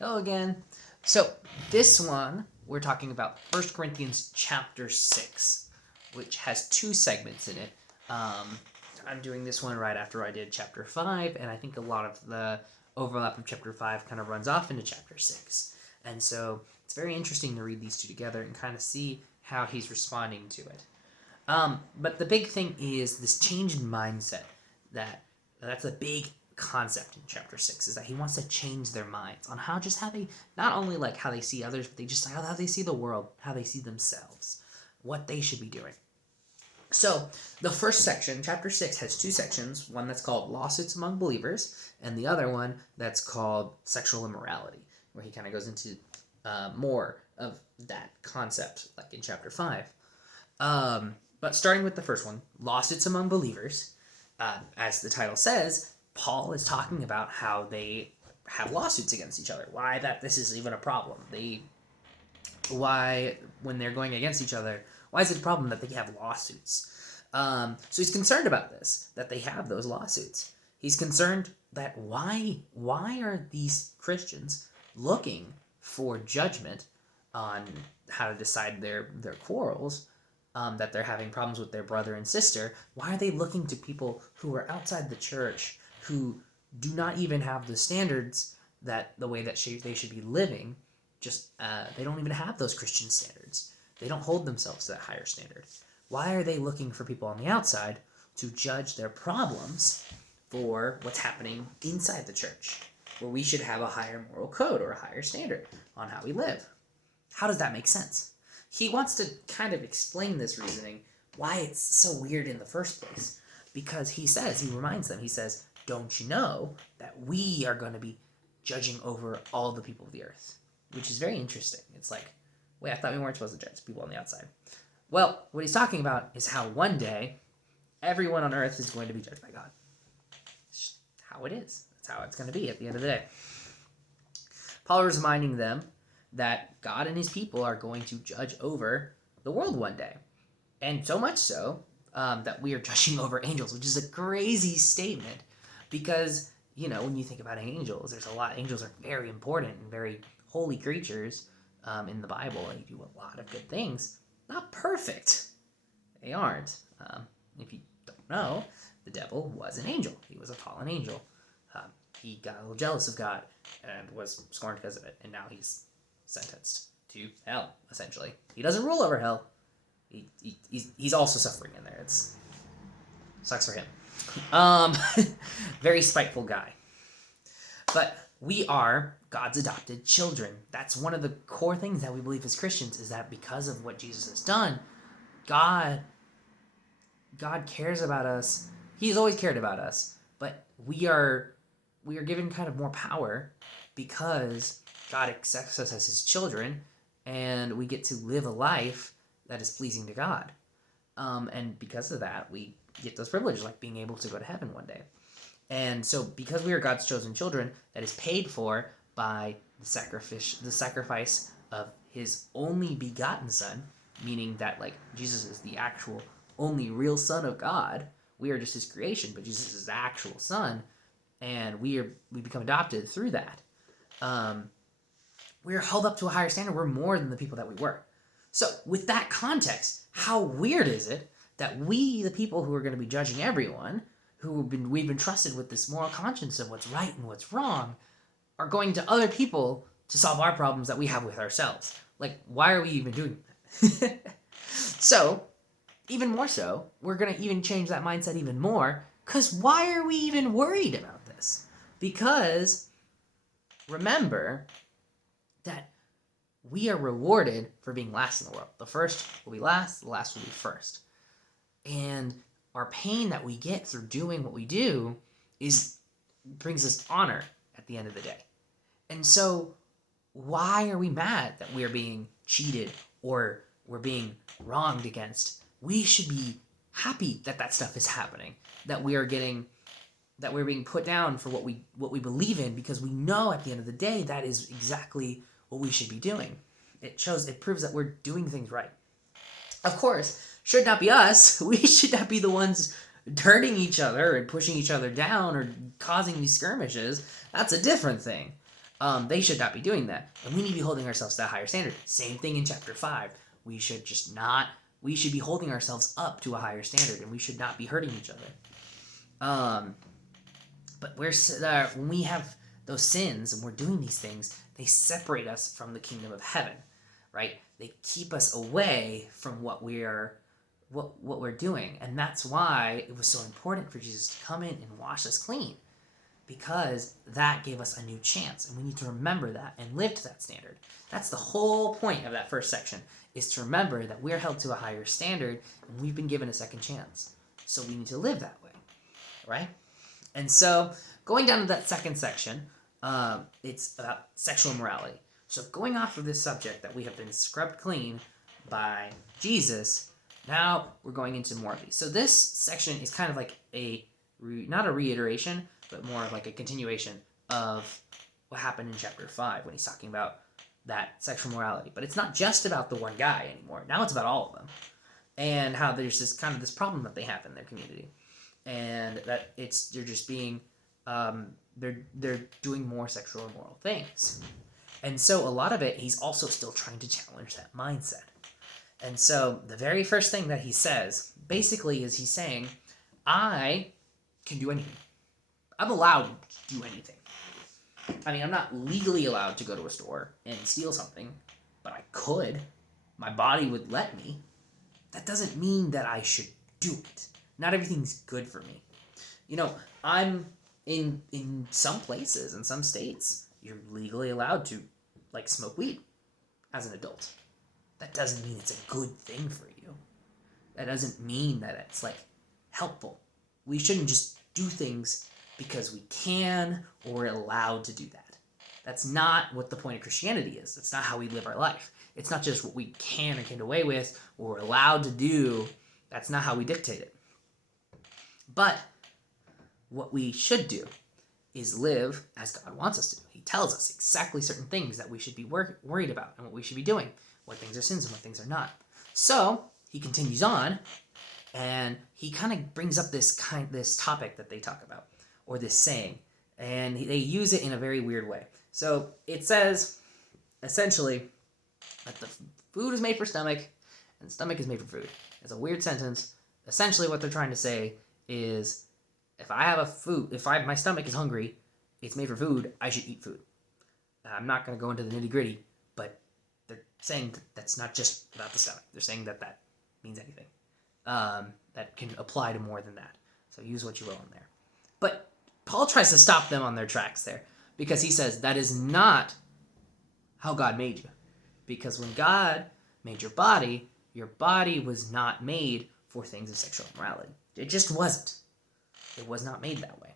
Hello again. So this one we're talking about 1 Corinthians chapter 6, which has two segments in it. I'm doing this one right after I did chapter 5, and I think a lot of the overlap of chapter 5 kind of runs off into chapter 6. And so it's very interesting to read these two together and kind of see how he's responding to it. But the big thing is this change in mindset. That's a big concept in chapter 6, is that he wants to change their minds on how they not only like how they see others, but they just how they see the world, how they see themselves, what they should be doing. So the first section, chapter 6, has two sections, one that's called lawsuits among believers and the other one that's called sexual immorality, where he kind of goes into more of that concept like in chapter 5. But starting with the first one, lawsuits among believers, as the title says, Paul is talking about how they have lawsuits against each other. Why that this is even a problem. Why when they're going against each other, why is it a problem that they have lawsuits? So he's concerned about this, that they have those lawsuits. He's concerned that why are these Christians looking for judgment on how to decide their quarrels, that they're having problems with their brother and sister. Why are they looking to people who are outside the church, who do not even have the standards that the way that they should be living? Just they don't even have those Christian standards. They don't hold themselves to that higher standard. Why are they looking for people on the outside to judge their problems for what's happening inside the church, where we should have a higher moral code or a higher standard on how we live? How does that make sense? He wants to kind of explain this reasoning, why it's so weird in the first place. Because he reminds them, he says, don't you know that we are going to be judging over all the people of the earth? Which is very interesting. It's like, wait, I thought we weren't supposed to judge people on the outside. Well, what he's talking about is how one day, everyone on earth is going to be judged by God. It's how it is. That's how it's going to be at the end of the day. Paul is reminding them that God and his people are going to judge over the world one day. And so much so that we are judging over angels, which is a crazy statement because, when you think about angels, angels are very important and very holy creatures in the Bible. They do a lot of good things. Not perfect. They aren't. If you don't know, the devil was an angel. He was a fallen angel. He got a little jealous of God and was scorned because of it. And now he's sentenced to hell, essentially. He doesn't rule over hell. He's also suffering in there. It sucks for him. Very spiteful guy. But we are God's adopted children. That's one of the core things that we believe as Christians, is that because of what Jesus has done, God cares about us. He's always cared about us, but we are given kind of more power because God accepts us as his children, and we get to live a life that is pleasing to God. And because of that, we get those privileges, like being able to go to heaven one day. And so because we are God's chosen children, that is paid for by the sacrifice of his only begotten Son, meaning that like Jesus is the actual only real Son of God. We are just his creation, but Jesus is the actual Son, and we become adopted through that. We're held up to a higher standard. We're more than the people that we were. So with that context, how weird is it that we, the people who are going to be judging everyone, we've been trusted with this moral conscience of what's right and what's wrong, are going to other people to solve our problems that we have with ourselves? Like, why are we even doing that? So, even more so, we're going to even change that mindset even more, because why are we even worried about this? Because, remember that we are rewarded for being last in the world. The first will be last, the last will be first. And our pain that we get through doing what we do brings us honor at the end of the day. And so why are we mad that we're being cheated or we're being wronged against? We should be happy that that stuff is happening, that we're being put down for what we believe in, because we know at the end of the day that is exactly what we should be doing. It proves that we're doing things right. Of course, should not be us. We should not be the ones hurting each other and pushing each other down or causing these skirmishes. That's a different thing. They should not be doing that. And we need to be holding ourselves to a higher standard. Same thing in chapter 5. We should be holding ourselves up to a higher standard, and we should not be hurting each other. But when we have those sins and we're doing these things, they separate us from the kingdom of heaven, right? They keep us away from what we're doing. And that's why it was so important for Jesus to come in and wash us clean, because that gave us a new chance. And we need to remember that and live to that standard. That's the whole point of that first section, is to remember that we're held to a higher standard and we've been given a second chance. So we need to live that way, right? And so going down to that second section, it's about sexual immorality. So going off of this subject that we have been scrubbed clean by Jesus, now we're going into more of these. So this section is kind of like not a reiteration, but more of like a continuation of what happened in chapter 5 when he's talking about that sexual morality. But it's not just about the one guy anymore. Now it's about all of them, and how there's this problem that they have in their community, and that they're just being they're doing more sexual immoral things. And so a lot of it, he's also still trying to challenge that mindset. And so the very first thing that he says basically is he's saying, I can do anything. I'm allowed to do anything. I mean, I'm not legally allowed to go to a store and steal something, but I could. My body would let me. That doesn't mean that I should do it. Not everything's good for me. I'm in some places, in some states, you're legally allowed to, smoke weed as an adult. That doesn't mean it's a good thing for you. That doesn't mean that it's, helpful. We shouldn't just do things because we can or we're allowed to do that. That's not what the point of Christianity is. That's not how we live our life. It's not just what we can or get away with or we're allowed to do. That's not how we dictate it. But what we should do is live as God wants us to. He tells us exactly certain things that we should be worried about and what we should be doing, what things are sins and what things are not. So he continues on, and he kind of brings up this topic that they talk about, or this saying, and they use it in a very weird way. So it says, essentially, that the food is made for stomach, and the stomach is made for food. It's a weird sentence. Essentially, what they're trying to say is, if my stomach is hungry, it's made for food, I should eat food. I'm not going to go into the nitty gritty, but they're saying that's not just about the stomach. They're saying that means anything. That can apply to more than that. So use what you will in there. But Paul tries to stop them on their tracks there, because he says that is not how God made you. Because when God made your body was not made for things of sexual immorality. It just wasn't. It was not made that way.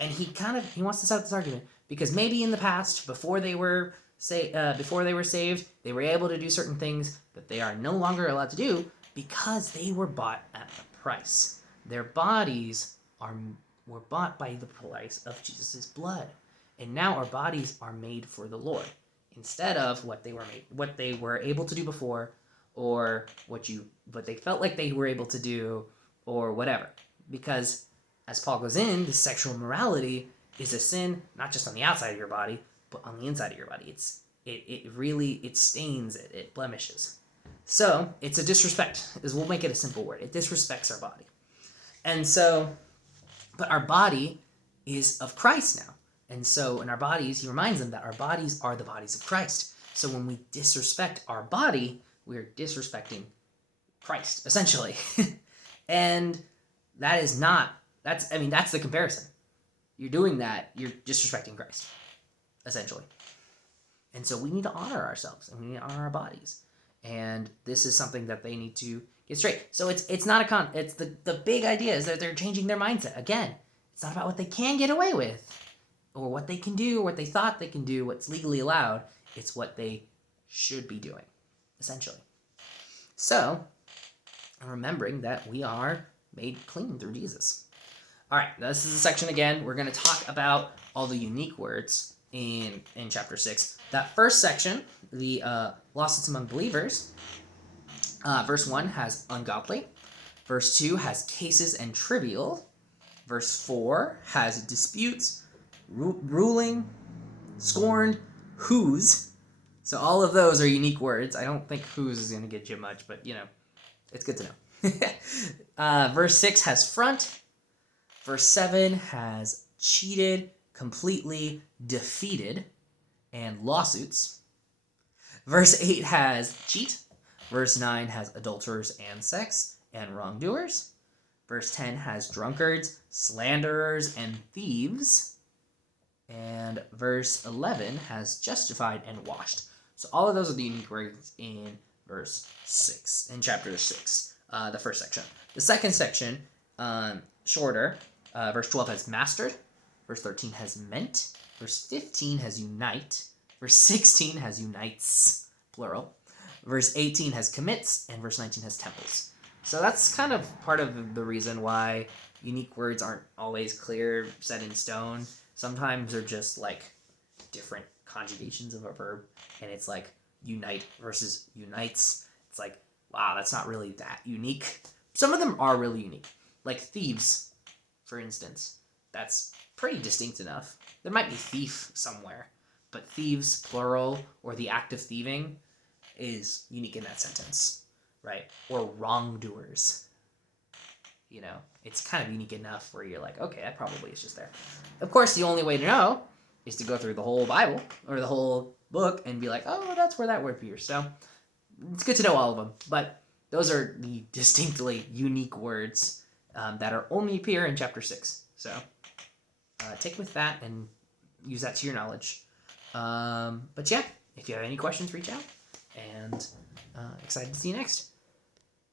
And he wants to set up this argument because maybe in the past, before they were saved, they were able to do certain things that they are no longer allowed to do because they were bought at a price. Their bodies were bought by the price of Jesus' blood, and now our bodies are made for the Lord instead of what they were able to do before, or what they felt like they were able to do, or whatever. Because, as Paul goes in, the sexual immorality is a sin, not just on the outside of your body, but on the inside of your body. It stains it, it blemishes. So, it's a disrespect, we'll make it a simple word. It disrespects our body. And so, but our body is of Christ now. And so, in our bodies, he reminds them that our bodies are the bodies of Christ. So when we disrespect our body, we're disrespecting Christ, essentially. And that's the comparison. You're doing that, you're disrespecting Christ, essentially. And so we need to honor ourselves, and we need to honor our bodies. And this is something that they need to get straight. So it's not it's the big idea is that they're changing their mindset. Again, it's not about what they can get away with, or what they can do, or what they thought they can do, what's legally allowed. It's what they should be doing, essentially. So, remembering that we are made clean through Jesus. All right, this is the section again. We're going to talk about all the unique words in chapter 6. That first section, the lawsuits among believers, verse 1 has ungodly. Verse 2 has cases and trivial. Verse 4 has disputes, ruling, scorned, whose. So all of those are unique words. I don't think whose is going to get you much, but it's good to know. Verse 6 has front. Verse 7 has cheated, completely defeated, and lawsuits. Verse 8 has cheat. Verse 9 has adulterers and sex and wrongdoers. Verse 10 has drunkards, slanderers, and thieves. And verse 11 has justified and washed. So all of those are the unique words in verse 6, in chapter 6, the first section. The second section, shorter, verse 12 has mastered. Verse 13 has meant. Verse 15 has unite. Verse 16 has unites, plural. Verse 18 has commits, and verse 19 has temples. So that's kind of part of the reason why unique words aren't always clear, set in stone. Sometimes they're just like different conjugations of a verb, and it's like unite versus unites. It's like, wow, that's not really that unique. Some of them are really unique. Like thieves, for instance. That's pretty distinct enough. There might be thief somewhere, but thieves, plural, or the act of thieving is unique in that sentence, right? Or wrongdoers. It's kind of unique enough where you're like, okay, that probably is just there. Of course, the only way to know is to go through the whole Bible or the whole book and be like, oh, that's where that word appears. So it's good to know all of them, but those are the distinctly unique words that are only appear in chapter 6. So take with that and use that to your knowledge. But yeah, if you have any questions, reach out, and excited to see you next.